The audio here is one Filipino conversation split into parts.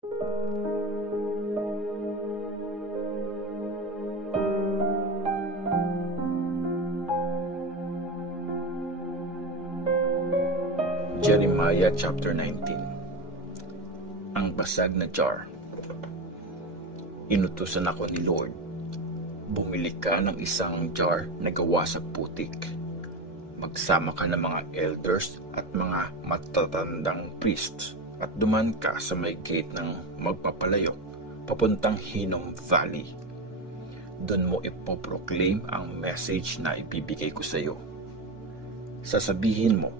Jeremiah chapter 19. Ang basag na jar. Inutusan ako ni Lord, bumili ka ng isang jar na gawa sa putik. Magsama ka ng mga elders at mga matatandang priests at duman ka sa may gate ng magpapalayok papuntang Hinnom Valley. Doon mo ipoproclaim ang message na ibibigay ko sa iyo. Sasabihin mo,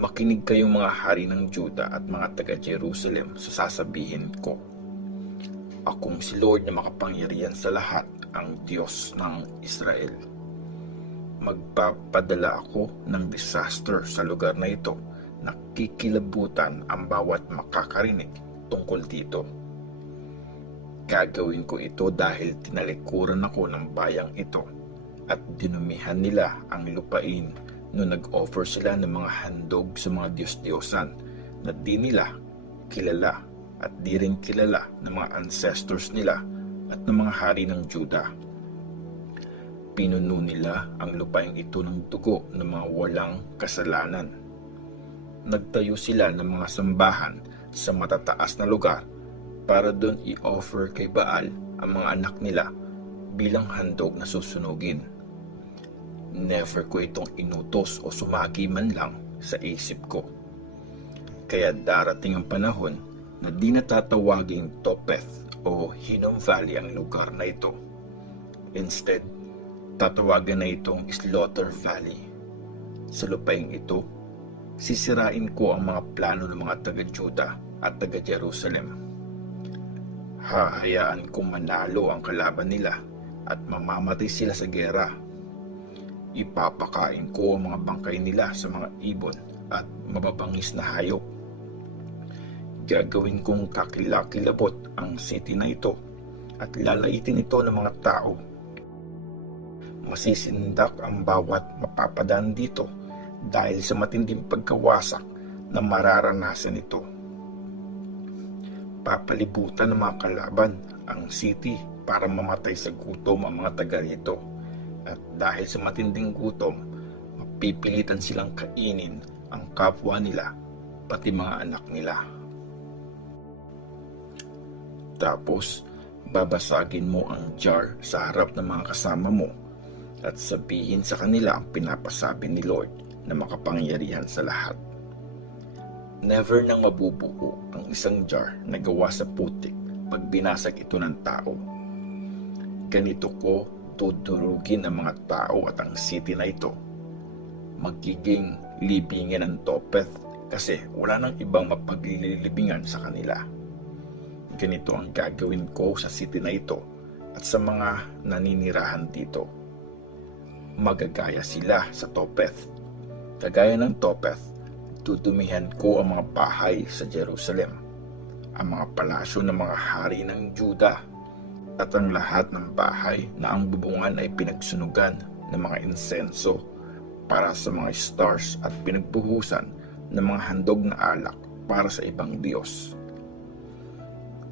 makinig kayong mga hari ng Juda at mga taga-Jerusalem sa sasabihin ko. Akong si Lord na makapangyarihan sa lahat, ang Diyos ng Israel. Magpapadala ako ng disaster sa lugar na ito na kikilabutan ang bawat makakarinig tungkol dito. Gagawin ko ito dahil tinalikuran ako ng bayang ito at dinumihan nila ang lupain noong nag-offer sila ng mga handog sa mga Diyos-Diyosan na di nila kilala at di rin kilala ng mga ancestors nila at ng mga hari ng Juda. Pinuno nila ang lupain ito ng dugo ng mga walang kasalanan. Nagtayo sila ng mga sambahan sa matataas na lugar para doon i-offer kay Baal ang mga anak nila bilang handog na susunugin. Never ko itong inutos o sumagi man lang sa isip ko. Kaya darating ang panahon na di natatawaging Topeth o Hinnom Valley ang lugar na ito. Instead, tatawagan na itong Slaughter Valley. Sa lupaing ito, sisirain ko ang mga plano ng mga taga-Juda at taga-Jerusalem. Hahayaan kong manalo ang kalaban nila at mamamatay sila sa gera. Ipapakain ko ang mga bangkay nila sa mga ibon at mababangis na hayop. Gagawin kong kakilakilabot ang city na ito at lalaitin ito ng mga tao. Masisindak ang bawat mapapadaan dito dahil sa matinding pagkawasak na mararanasan ito. Papalibutan ng mga kalaban ang city para mamatay sa gutom ang mga taga rito. At dahil sa matinding gutom, mapipilitan silang kainin ang kapwa nila, pati mga anak nila. Tapos, babasagin mo ang jar sa harap ng mga kasama mo at sabihin sa kanila ang pinapasabi ni Lord na makapangyarihan sa lahat. Never nang mabubuo ang isang jar na gawa sa putik pag binasag ito ng tao. Ganito ko tudurugin ang mga tao at ang city na ito. Magiging libingan ng Topeth kasi wala nang ibang mapaglilibingan sa kanila. Ganito ang gagawin ko sa city na ito at sa mga naninirahan dito. Magagaya sila sa Topeth. Kagaya ng Topeth, tutumihan ko ang mga bahay sa Jerusalem, ang mga palasyo ng mga hari ng Juda, at ang lahat ng bahay na ang bubungan ay pinagsunugan ng mga insenso para sa mga stars at pinagbuhusan ng mga handog na alak para sa ibang Diyos.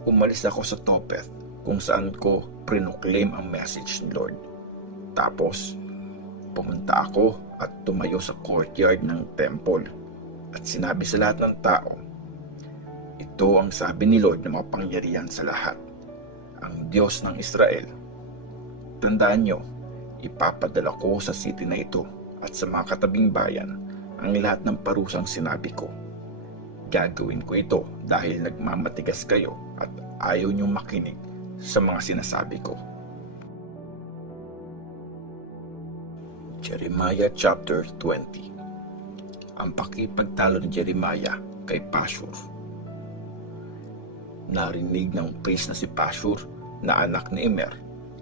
Umalis ako sa Topeth kung saan ko prinoclaim ang message ni Lord. Tapos, pumunta ako at tumayo sa courtyard ng temple at sinabi sa lahat ng tao, ito ang sabi ni Lord na mapangyarihan sa lahat, ang Diyos ng Israel. Tandaan nyo, ipapadala ko sa city na ito at sa mga katabing bayan ang lahat ng parusang sinabi ko. Gagawin ko ito dahil nagmamatigas kayo at ayaw nyong makinig sa mga sinasabi ko. Jeremiah chapter 20. Ang pakipagtalo ni Jeremiah kay Pashur. Narinig ng priest na si Pashur na anak ni Immer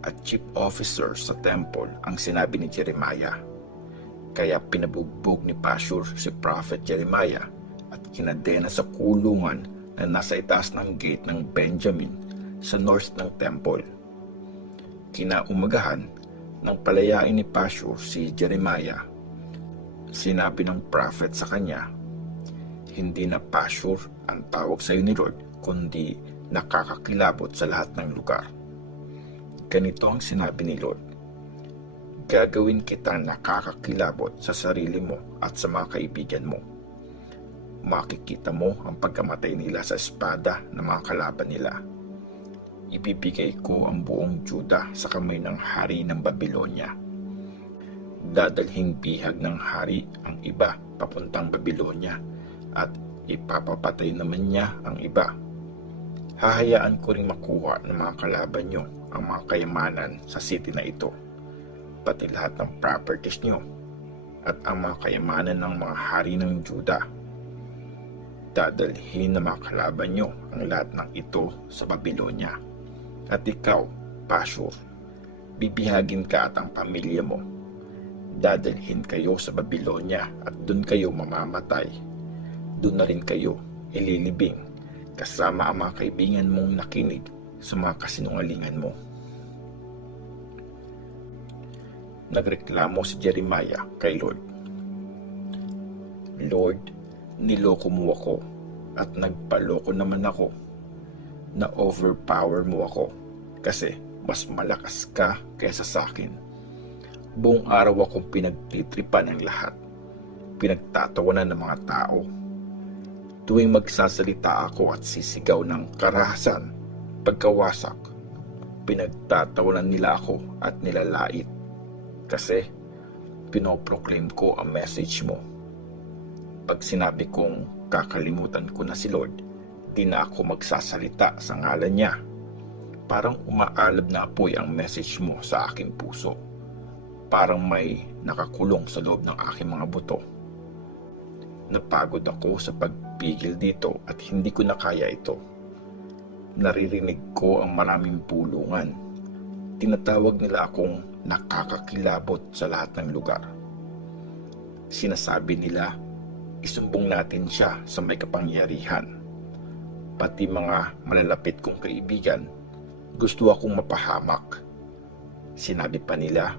at chief officer sa temple ang sinabi ni Jeremiah. Kaya pinabugbog ni Pashur si prophet Jeremiah at kinadena sa kulungan na nasa itaas ng gate ng Benjamin sa north ng temple. Kinaumagahan, nang palayain ni Pashur si Jeremiah, sinabi ng prophet sa kanya, hindi na Pashur ang tawag sa iyo ni Lord, kundi nakakakilabot sa lahat ng lugar. Ganito ang sinabi ni Lord, gagawin kitang nakakakilabot sa sarili mo at sa mga kaibigan mo. Makikita mo ang pagkamatay nila sa espada ng mga kalaban nila. Ibibigay ko ang buong Juda sa kamay ng hari ng Babylonia. Dadalhing bihag ng hari ang iba papuntang Babylonia at ipapapatay naman niya ang iba. Hahayaan ko ring makuha ng mga kalaban nyo ang mga kayamanan sa city na ito, pati lahat ng properties nyo at ang mga kayamanan ng mga hari ng Juda. Dadalhin ng mga kalaban nyo ang lahat ng ito sa Babylonia. At ikaw, Pashur, bibihagin ka at ang pamilya mo. Dadalhin kayo sa Babylonia at doon kayo mamamatay. Doon na rin kayo ililibing kasama ang mga kaibigan mong nakinig sa mga kasinungalingan mo. Nagreklamo si Jeremiah kay Lord. Lord, niloko mo ako at nagpaloko naman ako. Na-overpower mo ako kasi mas malakas ka kaysa sa akin. Buong araw akong pinagtitripan ng lahat. Pinagtatawanan ng mga tao. Tuwing magsasalita ako at sisigaw ng karahasan, pagkawasak, pinagtatawanan nila ako at nilalait. Kasi pinoproclaim ko ang message mo. Pag sinabi kong kakalimutan ko na si Lord, di na ako magsasalita sa ngalan niya. Parang umaalab na apoy ang message mo sa aking puso. Parang may nakakulong sa loob ng aking mga buto. Napagod ako sa pagpigil dito at hindi ko na kaya ito. Naririnig ko ang maraming pulungan. Tinatawag nila akong nakakakilabot sa lahat ng lugar. Sinasabi nila, isumbong natin siya sa may kapangyarihan. Pati mga malalapit kong kaibigan, gusto akong mapahamak. Sinabi pa nila,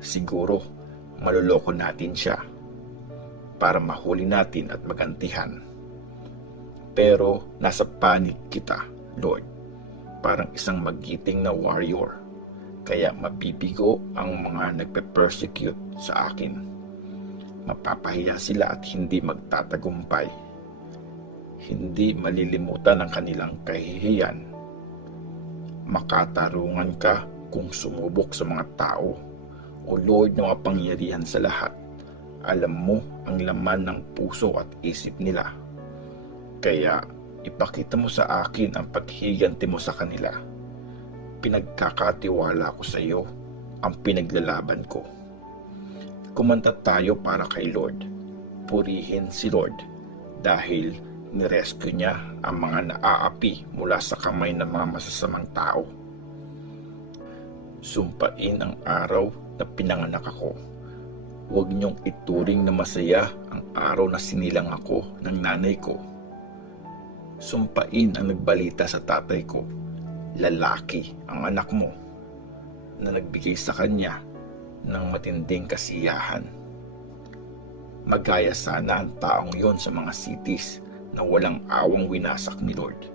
siguro maluloko natin siya para mahuli natin at magantihan. Pero nasa panig kita, Lord, parang isang magiting na warrior. Kaya mabibigo ang mga nagpe-persecute sa akin. Mapapahiya sila at hindi magtatagumpay. Hindi malilimutan ang kanilang kahihiyan. Makatarungan ka kung sumubok sa mga tao. O Lord na mapangyarihan sa lahat, alam mo ang laman ng puso at isip nila. Kaya ipakita mo sa akin ang paghiganti mo sa kanila. Pinagkakatiwala ko sa iyo ang pinaglalaban ko. Kumanta tayo para kay Lord. Purihin si Lord dahil nirescue niya ang mga naaapi mula sa kamay ng mga masasamang tao. Sumpain ang araw na pinanganak ako. Huwag niyong ituring na masaya ang araw na sinilang ako ng nanay ko. Sumpain ang nagbalita sa tatay ko, lalaki ang anak mo, na nagbigay sa kanya ng matinding kasiyahan. Magaya sana ang taong yon sa mga cities na walang awang winasak ni Lord.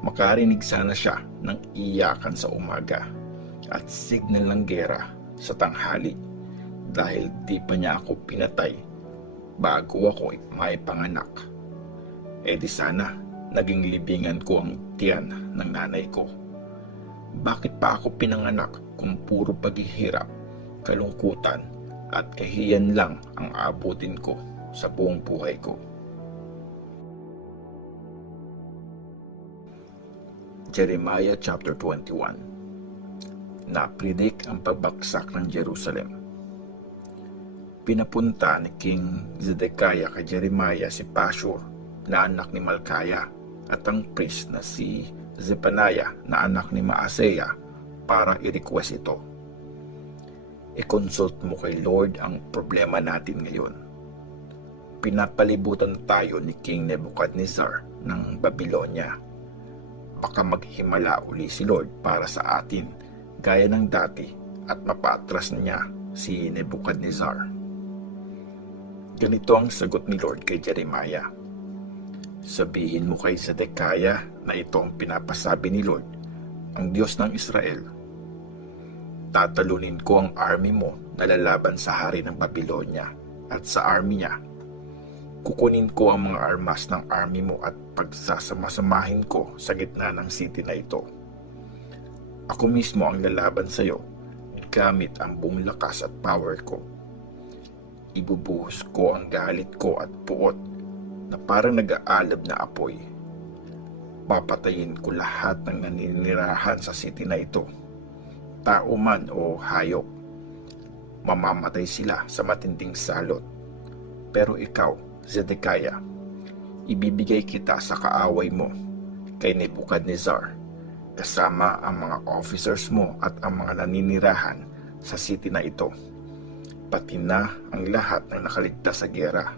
Makarinig sana siya ng iyakan sa umaga at signal ng gera sa tanghali dahil di pa niya ako pinatay bago ako maipanganak. E di sana naging libingan ko ang tiyan ng nanay ko. Bakit pa ako pinanganak kung puro paghihirap, kalungkutan at kahiyan lang ang aabutin ko sa buong buhay ko? Jeremiah chapter 21. Napridik ang pagbagsak ng Jerusalem. Pinapunta ni King Zedekiah kay Jeremiah si Pashur na anak ni Malkiah at ang priest na si Zephaniah na anak ni Maaseya para i-request ito. I-consult mo kay Lord ang problema natin ngayon. Pinapalibutan tayo ni King Nebuchadnezzar ng Babylonia. Baka maghimala uli si Lord para sa atin gaya ng dati at mapatras niya si Nebuchadnezzar. Ganito ang sagot ni Lord kay Jeremiah. Sabihin mo kay Zedekiah na ito ang pinapasabi ni Lord, ang Diyos ng Israel. Tatalunin ko ang army mo na lalaban sa hari ng Babylonia at sa army niya. Kukunin ko ang mga armas ng army mo at pagsasamasamahin ko sa gitna ng city na ito. Ako mismo ang lalaban sa iyo gamit ang buong lakas at power ko. Ibubuhos ko ang galit ko at puot na parang nag-aalab na apoy. Papatayin ko lahat ng naninirahan sa city na ito, tao man o hayop. Mamamatay sila sa matinding salot. Pero ikaw, Zedekiah, ibibigay kita sa kaaway mo, kay Nebuchadnezzar, kasama ang mga officers mo at ang mga naninirahan sa city na ito, pati na ang lahat ng nakaligtas sa giyera,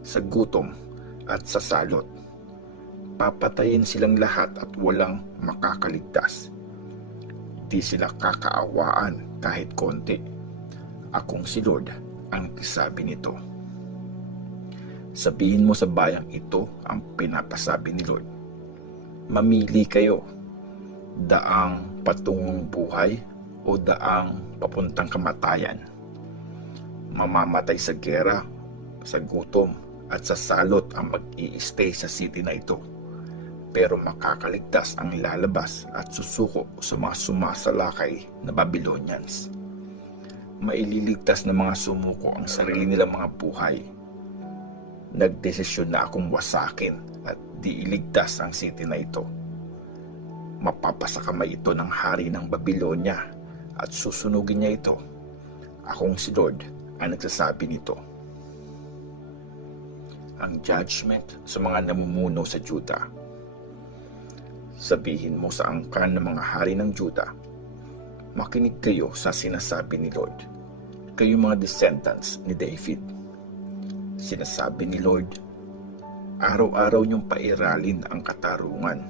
sa gutom at sa salot. Papatayin silang lahat at walang makakaligtas. Di sila kakaawaan kahit konti. Akong si Lord ang nagsabi nito. Sabihin mo sa bayang ito ang pinapasabi ni Lord. Mamili kayo, daang patungong buhay o daang papuntang kamatayan. Mamamatay sa giyera, sa gutom at sa salot ang mag-i-stay sa city na ito. Pero makakaligtas ang lalabas at susuko sa mga sumasalakay na Babylonians. Maililigtas ng mga sumuko ang sarili nilang mga buhay. Nagdesisyon na akong wasakin at di iligtas ang city na ito. Mapapasakamay ito ng hari ng Babylonia at susunugin niya ito. Akong si Lord ang nagsasabi nito. Ang judgment sa mga namumuno sa Juda. Sabihin mo sa angkan ng mga hari ng Juda, makinig kayo sa sinasabi ni Lord, kayo mga descendants ni David. Sinasabi ni Lord, araw-araw niyong pairalin ang katarungan.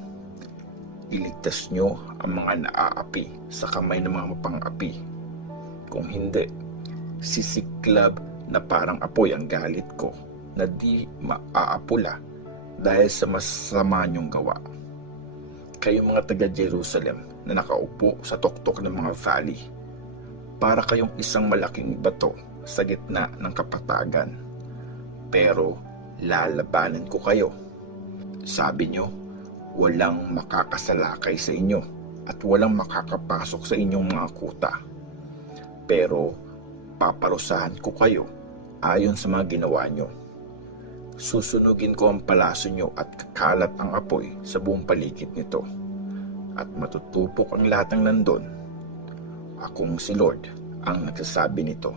Iligtas niyo ang mga naaapi sa kamay ng mga mapang-api. Kung hindi, sisiklab na parang apoy ang galit ko na di maaapula dahil sa masama niyong gawa. Kayong mga taga-Jerusalem na nakaupo sa tuktok ng mga valley, para kayong isang malaking bato sa gitna ng kapatagan. Pero lalabanan ko kayo. Sabi niyo, walang makakasalakay sa inyo at walang makakapasok sa inyong mga kuta. Pero paparusahan ko kayo ayon sa mga ginawa niyo. Susunugin ko ang palaso niyo at kakalat ang apoy sa buong paligid nito. At matutupok ang lahat ng nandun. Akong si Lord ang nagsasabi nito.